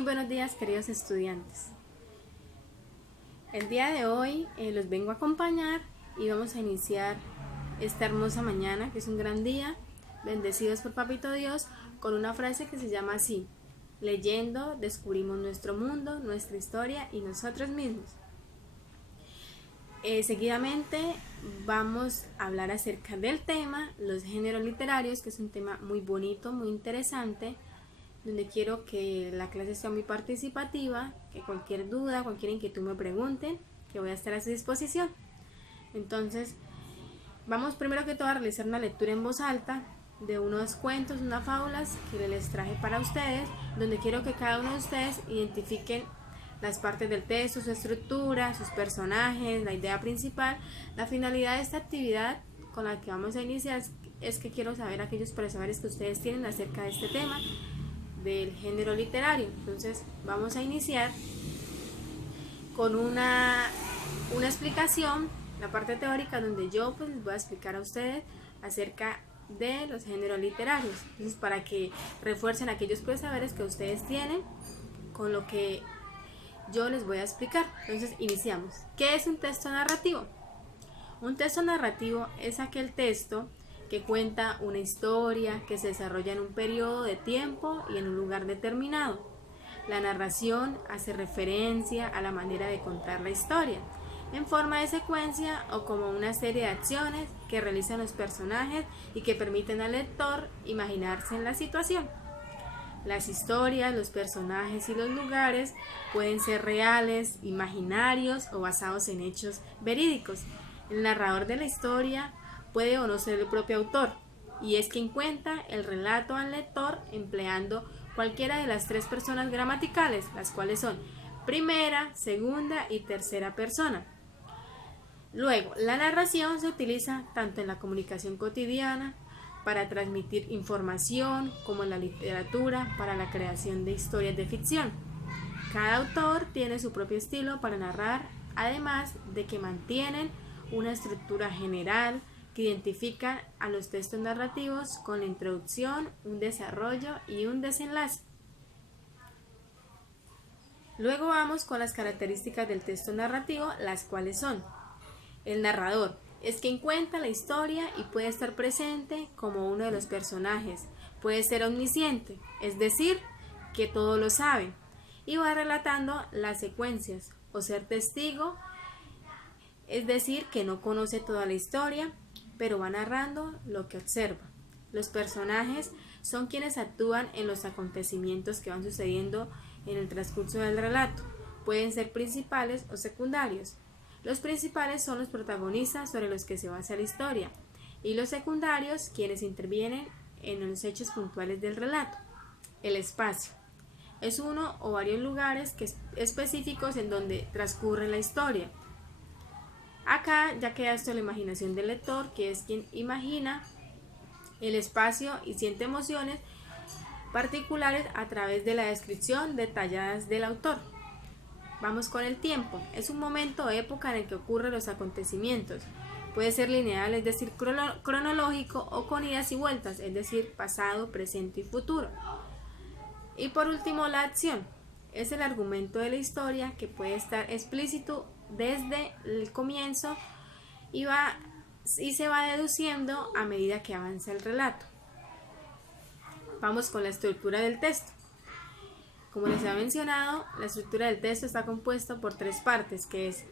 Muy buenos días, queridos estudiantes. El día de hoy los vengo a acompañar y vamos a iniciar esta hermosa mañana, que es un gran día, bendecidos por Papito Dios, con una frase que se llama así: leyendo descubrimos nuestro mundo, nuestra historia y nosotros mismos. Seguidamente vamos a hablar acerca del tema, los géneros literarios, que es un tema muy bonito, muy interesante, donde quiero que la clase sea muy participativa, que cualquier duda, cualquier inquietud me pregunten, que voy a estar a su disposición. Entonces, vamos primero que todo a realizar una lectura en voz alta de unos cuentos, unas fábulas que les traje para ustedes, donde quiero que cada uno de ustedes identifiquen las partes del texto, su estructura, sus personajes, la idea principal. La finalidad de esta actividad con la que vamos a iniciar es que quiero saber aquellos percebes que ustedes tienen acerca de este tema del género literario. Entonces vamos a iniciar con una explicación, la parte teórica, donde yo pues les voy a explicar a ustedes acerca de los géneros literarios. Entonces, para que refuercen aquellos saberes que ustedes tienen con lo que yo les voy a explicar. Entonces iniciamos. ¿Qué es un texto narrativo? Un texto narrativo es aquel texto que cuenta una historia que se desarrolla en un periodo de tiempo y en un lugar determinado. La narración hace referencia a la manera de contar la historia, en forma de secuencia o como una serie de acciones que realizan los personajes y que permiten al lector imaginarse en la situación. Las historias, los personajes y los lugares pueden ser reales, imaginarios o basados en hechos verídicos. El narrador de la historia puede o no ser el propio autor, y es quien cuenta el relato al lector empleando cualquiera de las tres personas gramaticales, las cuales son primera, segunda y tercera persona. Luego, la narración se utiliza tanto en la comunicación cotidiana, para transmitir información, como en la literatura, para la creación de historias de ficción. Cada autor tiene su propio estilo para narrar, además de que mantienen una estructura general que identifica a los textos narrativos con la introducción, un desarrollo y un desenlace. Luego vamos con las características del texto narrativo, las cuales son: el narrador es quien cuenta la historia y puede estar presente como uno de los personajes. Puede ser omnisciente, es decir, que todo lo sabe, y va relatando las secuencias, o ser testigo, es decir, que no conoce toda la historia, pero va narrando lo que observa. Los personajes son quienes actúan en los acontecimientos que van sucediendo en el transcurso del relato. Pueden ser principales o secundarios. Los principales son los protagonistas sobre los que se basa la historia, y los secundarios quienes intervienen en los hechos puntuales del relato. El espacio es uno o varios lugares específicos en donde transcurre la historia. Acá ya queda esto a la imaginación del lector, que es quien imagina el espacio y siente emociones particulares a través de la descripción detallada del autor. Vamos con el tiempo. Es un momento o época en el que ocurren los acontecimientos. Puede ser lineal, es decir, cronológico, o con idas y vueltas, es decir, pasado, presente y futuro. Y por último, la acción. Es el argumento de la historia que puede estar explícito desde el comienzo y se va deduciendo a medida que avanza el relato. Vamos con la estructura del texto. Como les he mencionado, la estructura del texto está compuesta por tres partes, que es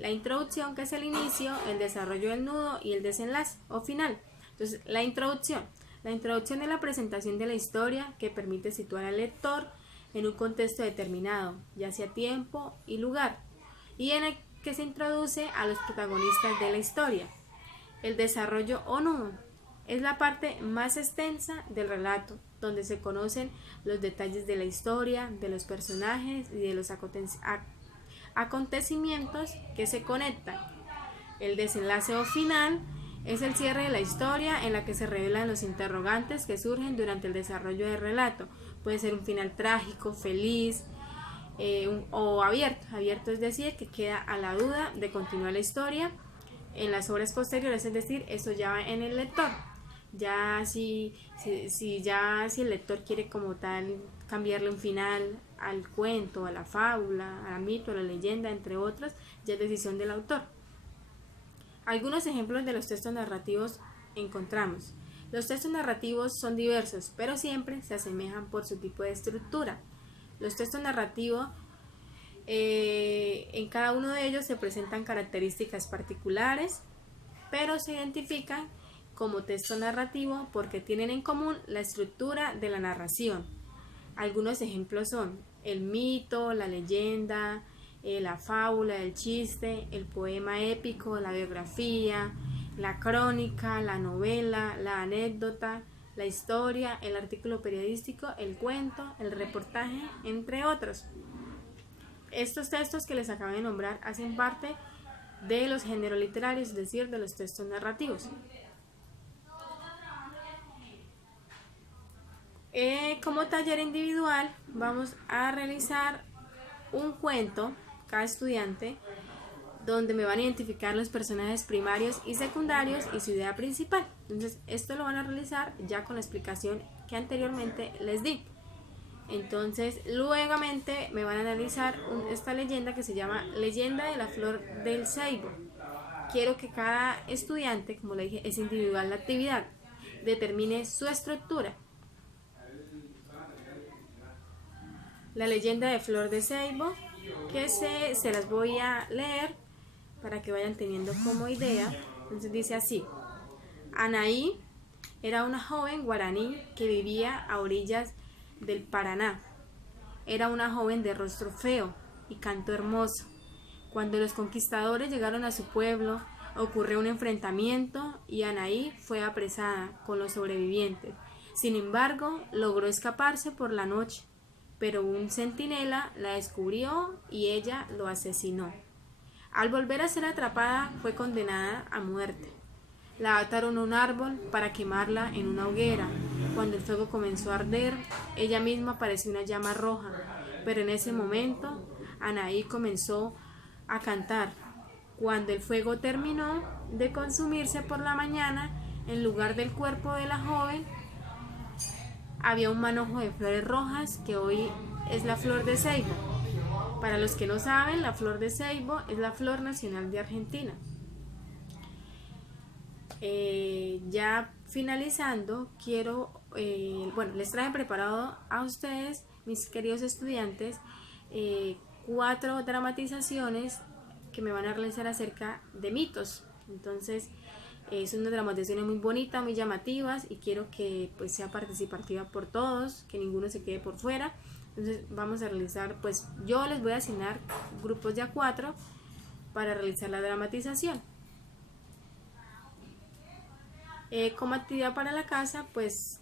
la introducción, que es el inicio, el desarrollo del nudo y el desenlace o final. Entonces, la introducción. La introducción es la presentación de la historia, que permite situar al lector en un contexto determinado, ya sea tiempo y lugar, y en el que se introduce a los protagonistas de la historia. El desarrollo o nudo es la parte más extensa del relato, donde se conocen los detalles de la historia, de los personajes y de los acontecimientos que se conectan. El desenlace o final es el cierre de la historia, en la que se revelan los interrogantes que surgen durante el desarrollo del relato. Puede ser un final trágico, feliz, o abierto. Abierto es decir, que queda a la duda de continuar la historia en las obras posteriores, es decir, eso ya va en el lector. Ya si el lector quiere como tal cambiarle un final al cuento, a la fábula, al mito, a la leyenda, entre otros, ya es decisión del autor. Algunos ejemplos de los textos narrativos encontramos. Los textos narrativos son diversos, pero siempre se asemejan por su tipo de estructura. Los textos narrativos, en cada uno de ellos se presentan características particulares, pero se identifican como texto narrativo porque tienen en común la estructura de la narración. Algunos ejemplos son el mito, la leyenda, la fábula, el chiste, el poema épico, la biografía, la crónica, la novela, la anécdota, la historia, el artículo periodístico, el cuento, el reportaje, entre otros. Estos textos que les acabo de nombrar hacen parte de los géneros literarios, es decir, de los textos narrativos. Como taller individual vamos a realizar un cuento, cada estudiante, donde me van a identificar los personajes primarios y secundarios y su idea principal. Entonces esto lo van a realizar ya con la explicación que anteriormente les di. Entonces luegamente me van a analizar esta leyenda que se llama Leyenda de la Flor del Ceibo. Quiero que cada estudiante, como le dije, es individual la actividad, determine su estructura. La leyenda de Flor de Ceibo, que se las voy a leer para que vayan teniendo como idea. Entonces dice así: Anaí era una joven guaraní que vivía a orillas del Paraná. Era una joven de rostro feo y canto hermoso. Cuando los conquistadores llegaron a su pueblo, ocurrió un enfrentamiento y Anaí fue apresada con los sobrevivientes. Sin embargo, logró escaparse por la noche, pero un centinela la descubrió y ella lo asesinó. Al volver a ser atrapada, fue condenada a muerte. La ataron a un árbol para quemarla en una hoguera. Cuando el fuego comenzó a arder, ella misma pareció una llama roja, pero en ese momento Anaí comenzó a cantar. Cuando el fuego terminó de consumirse por la mañana, en lugar del cuerpo de la joven, había un manojo de flores rojas que hoy es la flor de ceibo. Para los que no saben, la flor de ceibo es la flor nacional de Argentina. Ya finalizando, les traje preparado a ustedes, mis queridos estudiantes, 4 dramatizaciones que me van a realizar acerca de mitos. Entonces, son unas dramatizaciones muy bonitas, muy llamativas, y quiero que pues sea participativa por todos, que ninguno se quede por fuera. Entonces vamos a realizar, pues yo les voy a asignar grupos de a 4 para realizar la dramatización. Como actividad para la casa, pues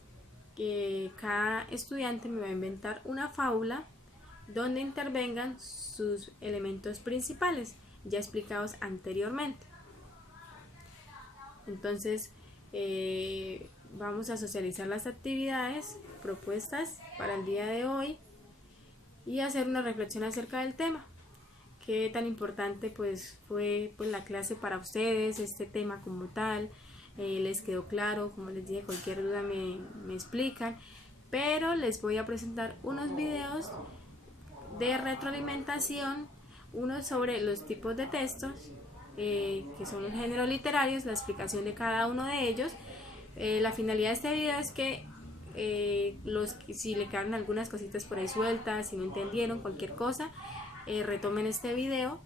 cada estudiante me va a inventar una fábula donde intervengan sus elementos principales, ya explicados anteriormente. Entonces vamos a socializar las actividades propuestas para el día de hoy y hacer una reflexión acerca del tema. Qué tan importante pues fue pues la clase para ustedes, este tema como tal. Les quedó claro, como les dije, cualquier duda me explican, pero les voy a presentar unos videos de retroalimentación, uno sobre los tipos de textos, que son los géneros literarios, la explicación de cada uno de ellos. La finalidad de este video es que si le quedaron algunas cositas por ahí sueltas, si no entendieron cualquier cosa, retomen este video.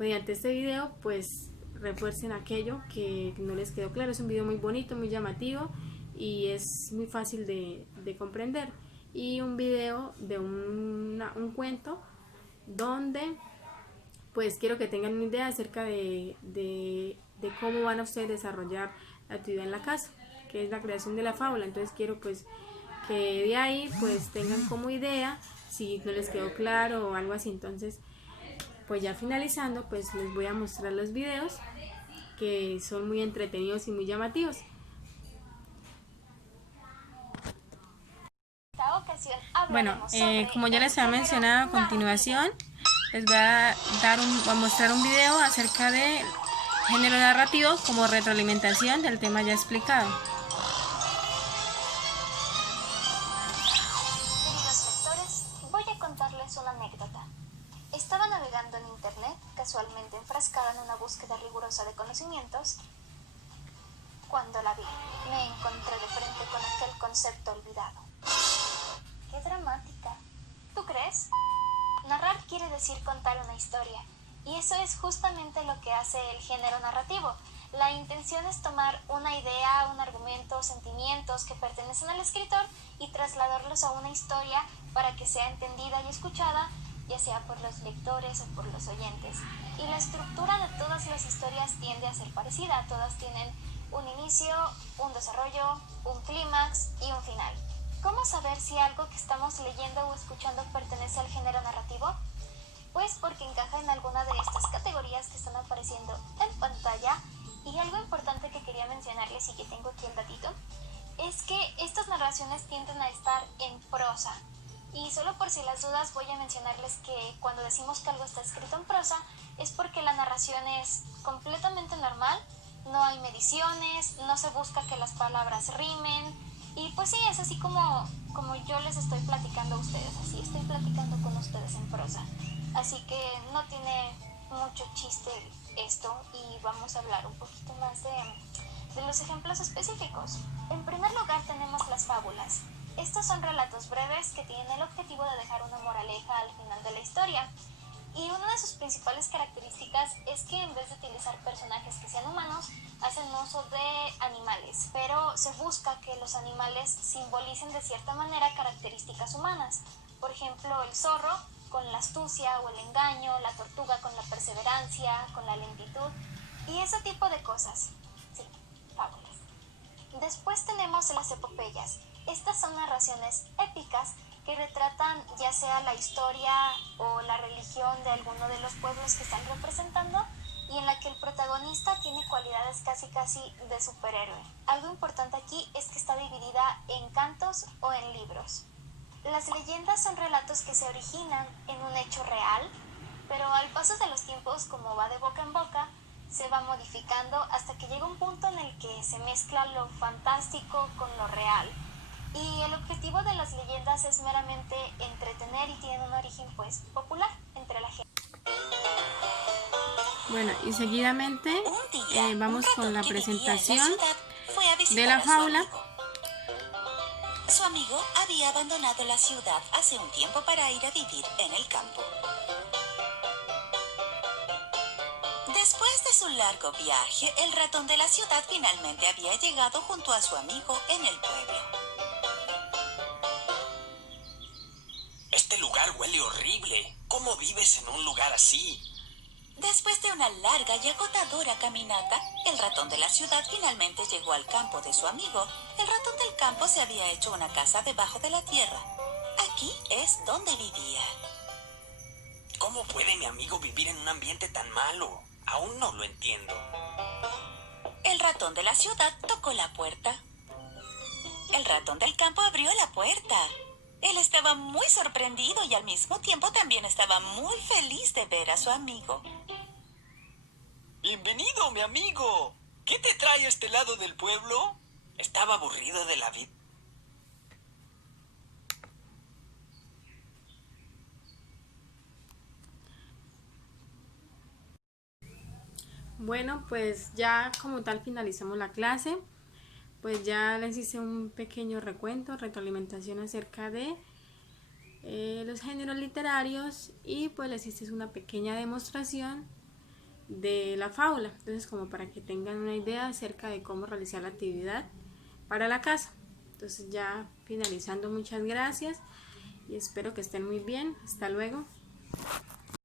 Mediante este video pues refuercen aquello que no les quedó claro. Es un video muy bonito, muy llamativo y es muy fácil de comprender. Y un video de un cuento donde pues quiero que tengan una idea acerca de cómo van a ustedes desarrollar la actividad en la casa, que es la creación de la fábula. Entonces quiero pues que de ahí pues tengan como idea, si no les quedó claro o algo así. Entonces pues ya finalizando pues les voy a mostrar los videos que son muy entretenidos y muy llamativos. Bueno, como ya les había mencionado, a continuación les voy a mostrar un video acerca de género narrativo como retroalimentación del tema ya explicado. Queridos contarles una anécdota. Estaba navegando en internet, casualmente enfrascada en una búsqueda rigurosa de conocimientos, cuando la vi. Me encontré de frente con aquel concepto olvidado. ¡Qué dramática! ¿Tú crees? Narrar quiere decir contar una historia, y eso es justamente lo que hace el género narrativo. La intención es tomar una idea, un argumento, sentimientos que pertenecen al escritor y trasladarlos a una historia para que sea entendida y escuchada, ya sea por los lectores o por los oyentes. Y la estructura de todas las historias tiende a ser parecida. Todas tienen un inicio, un desarrollo, un clímax y un final. ¿Cómo saber si algo que estamos leyendo o escuchando pertenece al género narrativo? Pues porque encaja en alguna de estas categorías que están apareciendo en pantalla. Y algo importante que quería mencionarles y que tengo aquí el datito, es que estas narraciones tienden a estar en prosa. Y solo por si las dudas voy a mencionarles que cuando decimos que algo está escrito en prosa es porque la narración es completamente normal, no hay mediciones, no se busca que las palabras rimen, y pues sí, es así como yo les estoy platicando a ustedes, así estoy platicando con ustedes en prosa. Así que no tiene mucho chiste esto y vamos a hablar un poquito más de los ejemplos específicos. En primer lugar tenemos las fábulas. Estos son relatos breves que tienen el objetivo de dejar una moraleja al final de la historia. Y una de sus principales características es que en vez de utilizar personajes que sean humanos, hacen uso de animales, pero se busca que los animales simbolicen de cierta manera características humanas. Por ejemplo, el zorro con la astucia o el engaño, la tortuga con la perseverancia, con la lentitud y ese tipo de cosas. Sí, fábulas. Después tenemos las epopeyas. Estas son narraciones épicas que retratan ya sea la historia o la religión de alguno de los pueblos que están representando y en la que el protagonista tiene cualidades casi de superhéroe. Algo importante aquí es que está dividida en cantos o en libros. Las leyendas son relatos que se originan en un hecho real, pero al paso de los tiempos, como va de boca en boca, se va modificando hasta que llega un punto en el que se mezcla lo fantástico con lo real. Y el objetivo de las leyendas es meramente entretener y tienen un origen pues popular entre la gente. Bueno, y seguidamente vamos con la presentación de la fábula. Su amigo había abandonado la ciudad hace un tiempo para ir a vivir en el campo. Después de su largo viaje, el ratón de la ciudad finalmente había llegado junto a su amigo en el pueblo. Este lugar huele horrible. ¿Cómo vives en un lugar así? Después de una larga y agotadora caminata, el ratón de la ciudad finalmente llegó al campo de su amigo. El ratón del campo se había hecho una casa debajo de la tierra. Aquí es donde vivía. ¿Cómo puede mi amigo vivir en un ambiente tan malo? Aún no lo entiendo. El ratón de la ciudad tocó la puerta. El ratón del campo abrió la puerta. Él estaba muy sorprendido y al mismo tiempo también estaba muy feliz de ver a su amigo. Bienvenido, mi amigo. ¿Qué te trae a este lado del pueblo? Estaba aburrido de la vida. Bueno, pues ya como tal finalizamos la clase. Pues ya les hice un pequeño recuento, retroalimentación acerca de los géneros literarios y pues les hice una pequeña demostración de la fábula. Entonces, como para que tengan una idea acerca de cómo realizar la actividad para la casa. Entonces ya finalizando, muchas gracias y espero que estén muy bien. Hasta luego.